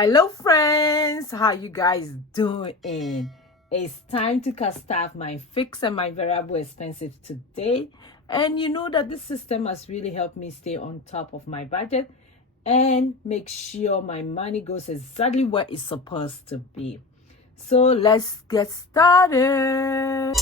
Hello friends, how you guys doing? It's time to cut off my fixed and my variable expenses today. And you know that this system has really helped me stay on top of my budget and make sure my money goes exactly where it's supposed to be. So let's get started.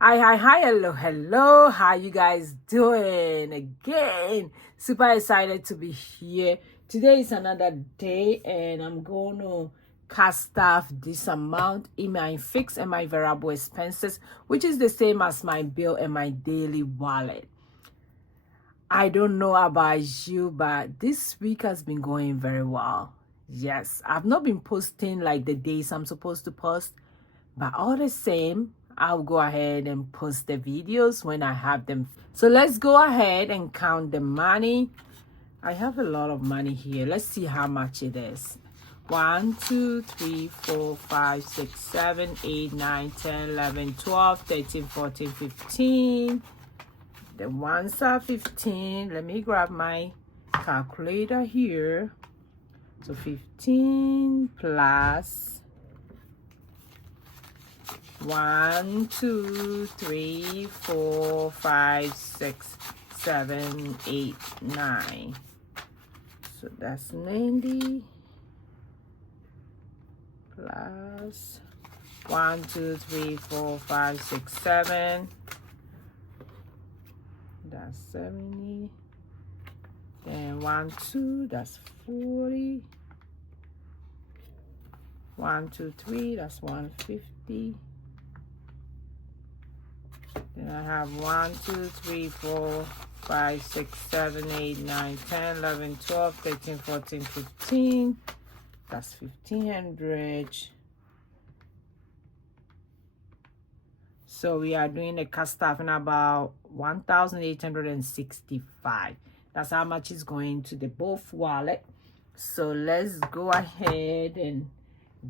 Hi, hello, how you guys doing? Again, super excited to be here. Today is another day and I'm going to cast off this amount in my fixed and my variable expenses, which is the same as my bill and my daily wallet. I don't know about you, but this week has been going very well. Yes, I've not been posting like the days I'm supposed to post, but all the same, I'll go ahead and post the videos when I have them. So let's go ahead and count the money. I have a lot of money here. Let's see how much it is. 1, 2, 3, 4, 5, 6, 7, 8, 9, 10, 11, 12, 13, 14, 15. The ones are 15. Let me grab my calculator here. So 15 plus 1, 2, 3, 4, 5, 6, 7, 8, 9. So that's 90 plus 1, 2, 3, 4, 5, 6, 7. That's 70. Then 1, 2, that's 40. 1, 2, 3, that's 150. Then I have 1, 2, 3, 4, 5, 6, 7, 8, 9, 10, 11, 12, 13, 14, 15. That's 1,500. So we are doing the cast off in about 1,865. That's how much is going to the both wallet. So let's go ahead and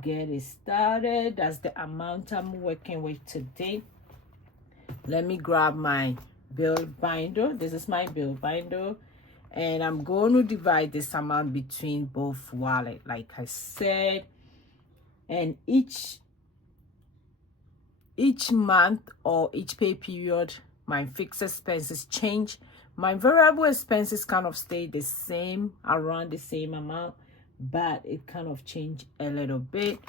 get it started. That's the amount I'm working with today. Let me grab my bill binder. This is my bill binder. And I'm going to divide this amount between both wallets, like I said. And each month or each pay period, my fixed expenses change. My variable expenses kind of stay the same, around the same amount, but it kind of changed a little bit.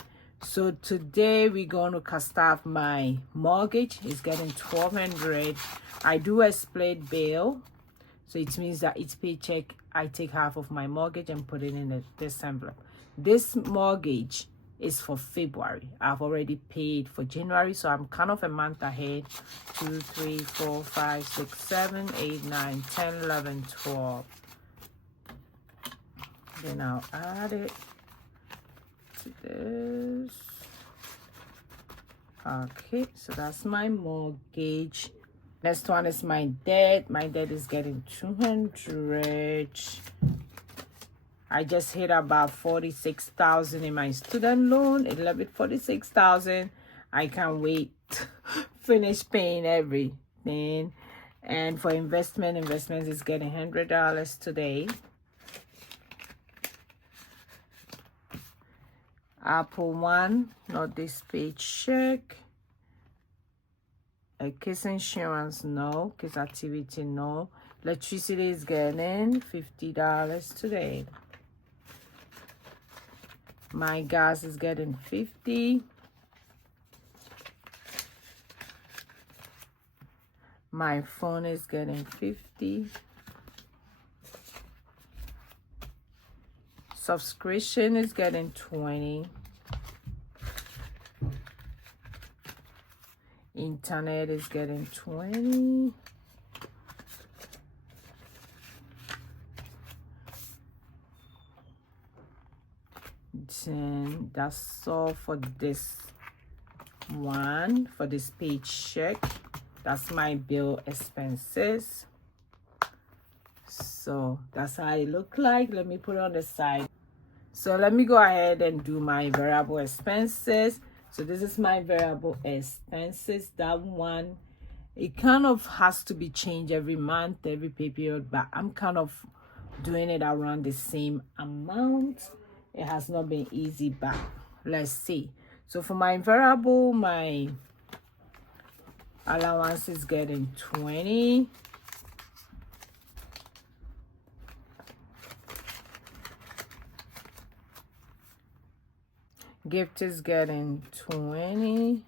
So today we're going to cast off my mortgage. It's getting $1,200. I do a split bill, so it means that each paycheck I take half of my mortgage and put it in this envelope. This mortgage is for February. I've already paid for January, so I'm kind of a month ahead. 2, 3, 4, 5, 6, 7, 8, 9, 10, 11, 12. Then I'll add it to this. Okay, so that's my mortgage. Next one is my debt. My debt is getting $200. I just hit about $46,000 in my student loan. A little bit $46,000. I can't wait to finish paying everything. And for investments is getting $100 today. Apple One, not this paycheck. A case insurance, no. Case activity, no. Electricity is getting $50 today. My gas is getting $50. My phone is getting $50. Subscription is getting $20. Internet is getting $20. Then that's all for this one, for this paycheck. That's my bill expenses. So that's how it look like. Let me put it on the side. So let me go ahead and do my variable expenses. So this is my variable expenses. That one, it kind of has to be changed every month, every pay period, but I'm kind of doing it around the same amount. It has not been easy, but let's see. So for my variable, my allowance is getting 20. Gift is getting 20.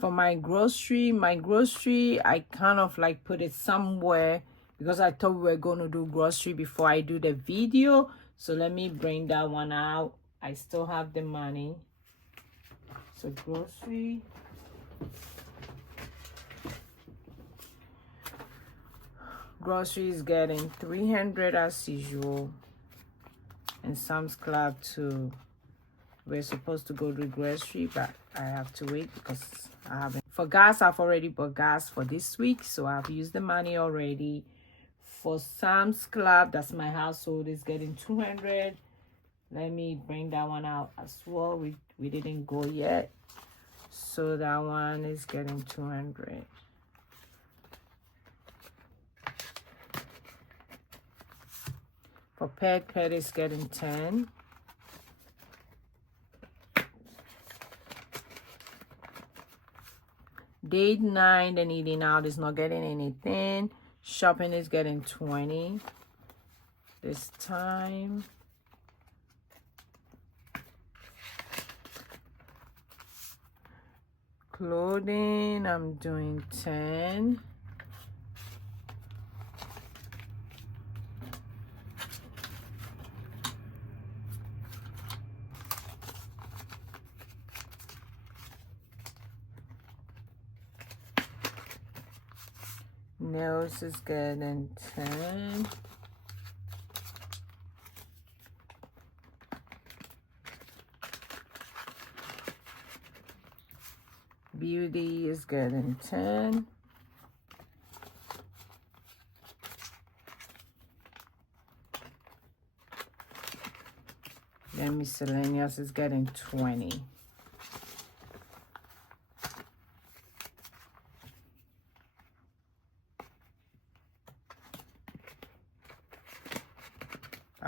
For my grocery, I kind of like put it somewhere because I thought we were going to do grocery before I do the video. So let me bring that one out. I still have the money. So grocery. Grocery is getting 300 as usual. And Sam's Club too. We're supposed to go to grocery, but I have to wait because I haven't. For gas, I've already bought gas for this week, so I've used the money already. For Sam's Club, that's my household, is getting 200. Let me bring that one out as well. We didn't go yet, so that one is getting 200. For pet is getting 10. Date 9, and eating out is not getting anything. Shopping is getting 20 this time. Clothing, I'm doing 10. Nails is getting 10. Beauty is getting 10. Then miscellaneous is getting 20.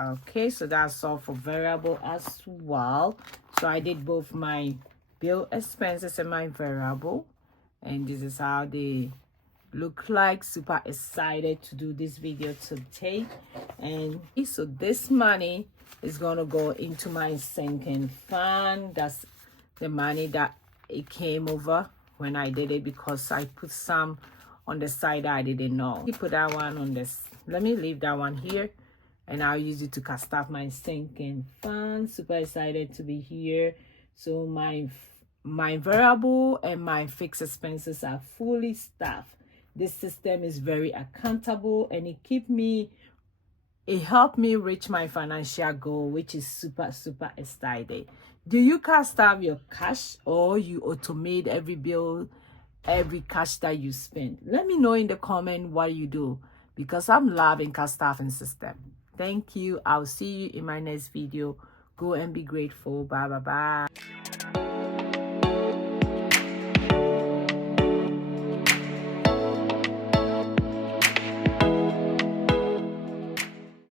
Okay, so that's all for variable as well. So I did both my bill expenses and my variable, and this is how they look like. Super excited to do this video today. And so this money is gonna go into my sinking fund. That's the money that it came over when I did it, because I put some on the side that I didn't know. You put that one on this. Let me leave that one here, and I'll use it to cast off my sinking fund. Super excited to be here. So my variable and my fixed expenses are fully staffed. This system is very accountable, and it helped me reach my financial goal, which is super excited. Do you cast off your cash, or you automate every bill, every cash that you spend? Let me know in the comment what you do, because I'm loving cast offing system. Thank you. I'll see you in my next video. Go and be grateful. Bye.